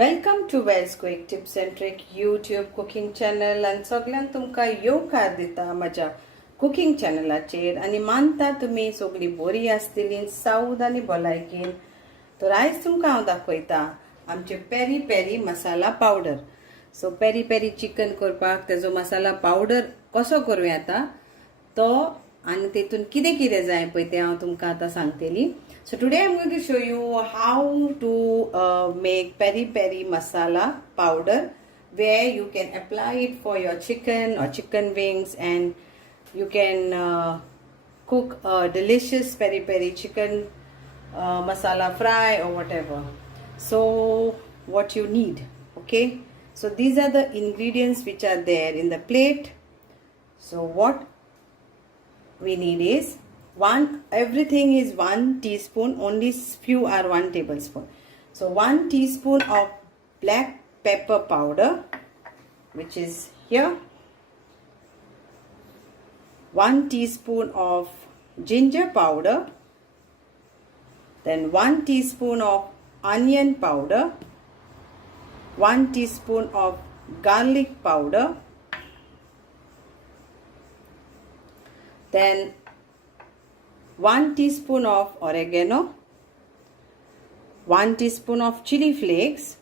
Welcome to Wells Quick Tips and Trick YouTube cooking channel and सगळ्यांक तुमका येवकार दिता माझ्या कुकिंग चॅनलाचेर आणि मानता तुम्ही सगळी बरी आसतली सावध आणि भलायकीन. तर आयज तुमका हांव दाखयता आमचे पेरी पेरी मसाला पावडर. सो पेरी पेरी चिकन करपाक तेजो मसाला पावडर कसो करूं आता तो आणि तेतून कितें कितें जाय पळय तें हांव तुमका आतां सांगतली. So today I'm going to show you how to make peri peri masala powder, where you can apply it for your chicken or chicken wings, and you can cook a delicious peri peri chicken masala fry or whatever. So what you need, okay? So these are the ingredients which are there in the plate. So what we need is everything is 1 teaspoon, only few are 1 tablespoon. So 1 teaspoon of black pepper powder, which is here. 1 teaspoon of ginger powder. Then 1 teaspoon of onion powder. 1 teaspoon of garlic powder. Then 1 teaspoon of oregano, 1 teaspoon of chili flakes,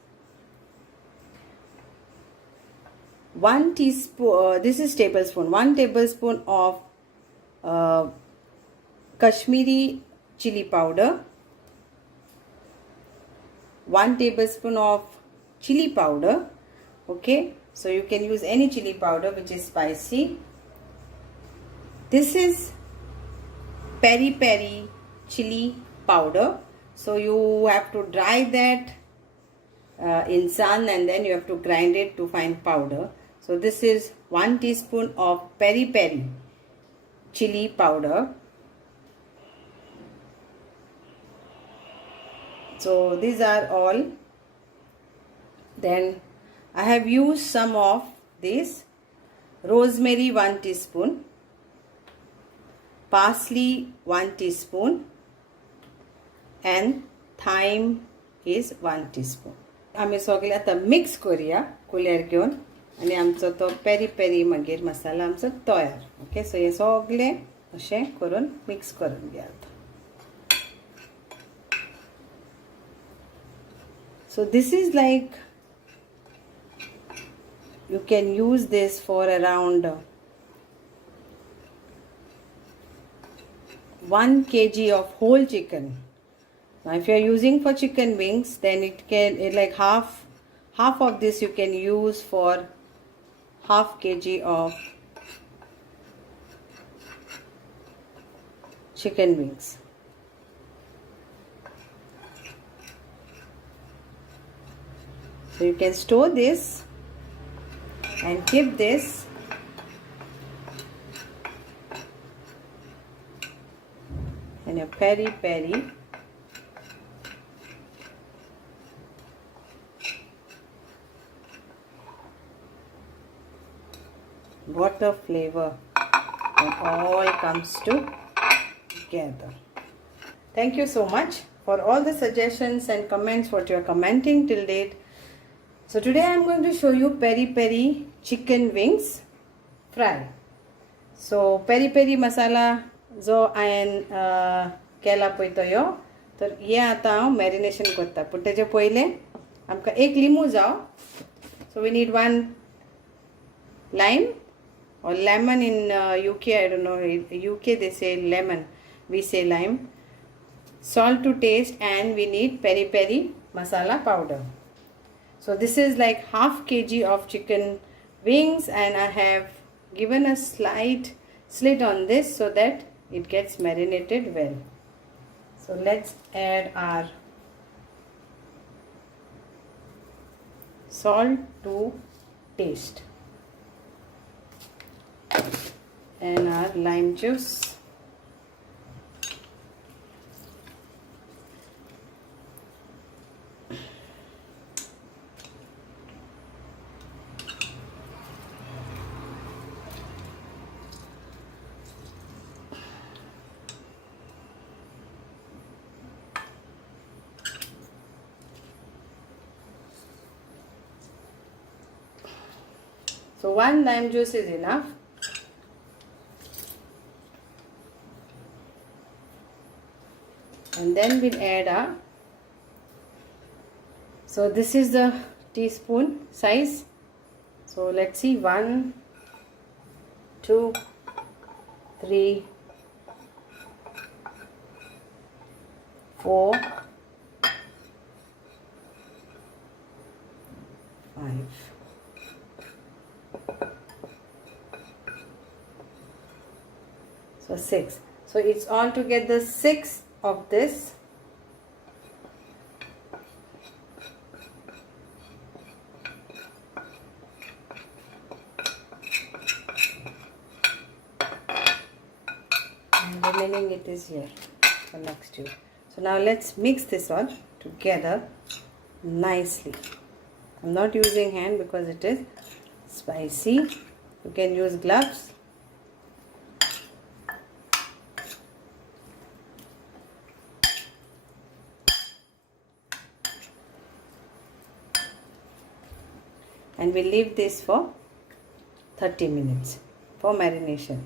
1 teaspoon, this is tablespoon, 1 tablespoon of Kashmiri chili powder, 1 tablespoon of chili powder, okay, so you can use any chili powder which is spicy. This is Peri Peri chili powder. So you have to dry that in sun and then you have to grind it to find powder. So this is 1 teaspoon of Peri Peri chili powder. So these are all. Then I have used some of this rosemary 1 teaspoon. Parsley 1 teaspoon and thyme is 1 teaspoon. आम्ही सगळे आता mix करूया कुलेर घेऊन आणि आमचो तो peri peri मागीर मसाला आमचो तयार. ओके, सो हे सगळे अशें करून मिक्स करून घेयात. So this is like you can use this for around 1 kg of whole chicken. Now if you are using for chicken wings, then like half of this you can use for half kg of chicken wings. So you can store this and keep this and a peri peri water flavor and all comes together. Thank you so much for all the suggestions and comments what you are commenting till date. So today I am going to show you peri peri chicken wings fry. So peri peri masala जो हांवें केला पळय तो ह्यो, तर हे आतां हांव marination करता. पूण तेजे पयलें आमकां एक लिंबू जाव. So we need 1 lime or lemon in UK, I don't know, UK they say lemon, we say lime. Salt to taste, and we need peri peri masala powder. So this is like half kg of chicken wings and I have given a slight slit on this so that it gets marinated well. So let's add our salt to taste and our lime juice. So 1 lime juice is enough. And then we'll add so this is the teaspoon size. So let's see, 1, 2, 3, 4, 5. So 6. So it's all together 6 of this. And remaining it is here for next to it. So now let's mix this all together nicely. I'm not using hand because it is spicy. You can use gloves. And we'll leave this for 30 minutes for marination.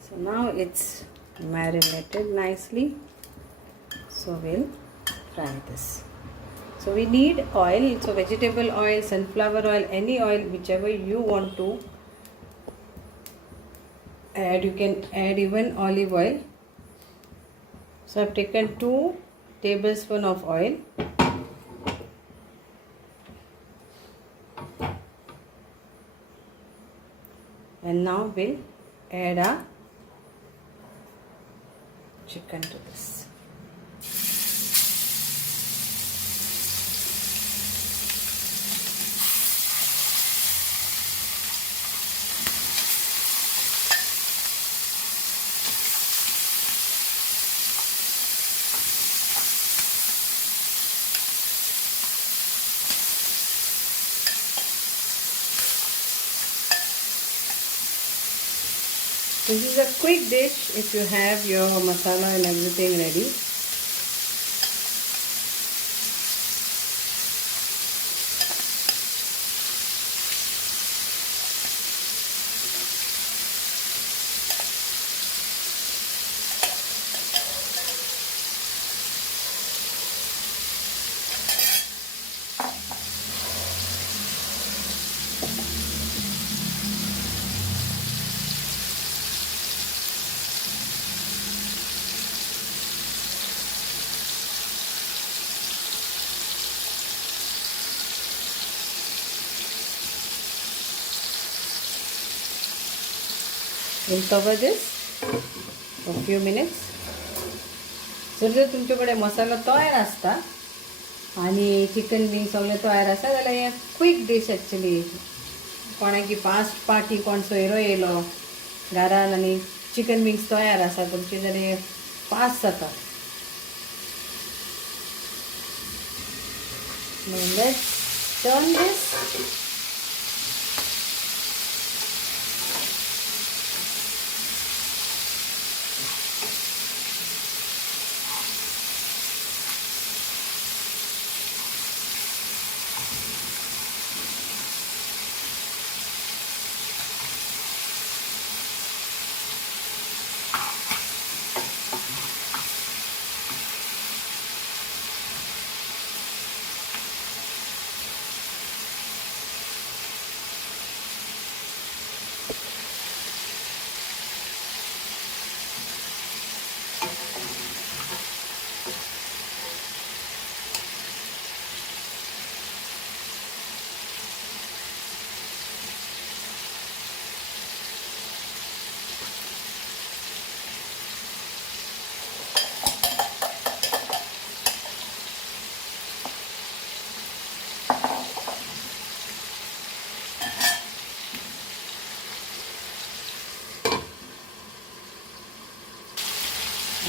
So now it's marinated nicely. So we'll fry this. So we need oil. So vegetable oil, sunflower oil, any oil, whichever you want to add. You can add even olive oil. So I've taken 2 tablespoons of oil. And now we'll add our chicken to this. This is a quick dish if you have your masala and everything ready. We'll cover this for a few minutes. जर तुमच्याकडे मसाला तयार असता आणि chicken wing सगळे तयार आसा जाल्यार हे क्विक डिश एक्चुअली कोणाकी फास्ट पार्टी कोण सोयरो येयलो घरान आनी चिकन विंग्स तयार आसा तुमचे जाल्यार फास्ट जाता. Let's turn this.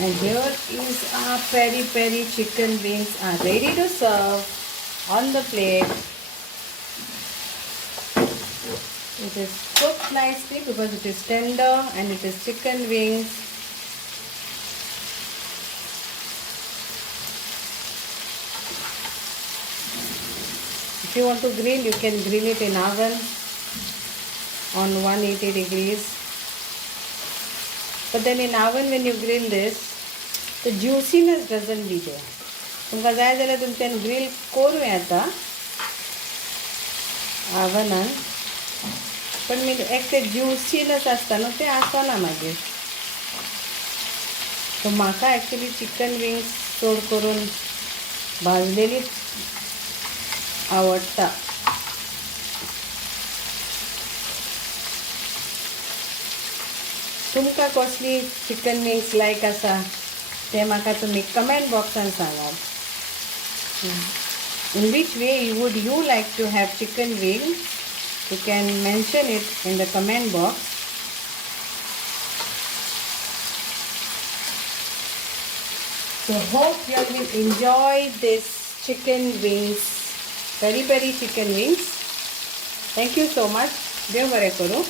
And here is our peri peri chicken wings are ready to serve on the plate. It is cooked nicely because it is tender and it is chicken wings. If you want to grill, you can grill it in oven on 180 degrees. But then in oven when you grill this, the juiciness doesn't be there. तुमकां जाय जाल्यार तुमच्यान grill करूं येता आवनान, पण मी एक ते ज्युसीनेस आसता न्हू तें आसना मागीर. सो म्हाका एक्चुली चिकन विंग्स चड करून भाजलेलीच आवडटा. तुमकां कसली चिकन विंग्स लायक आसा ते म्हाका तुमी कमेंट बॉक्सान सांगात. In which way would you like to have chicken wings? You can mention it in the comment box. So hope you will enjoy this chicken wings, peri peri chicken wings. Thank you so much. Dev bare karo.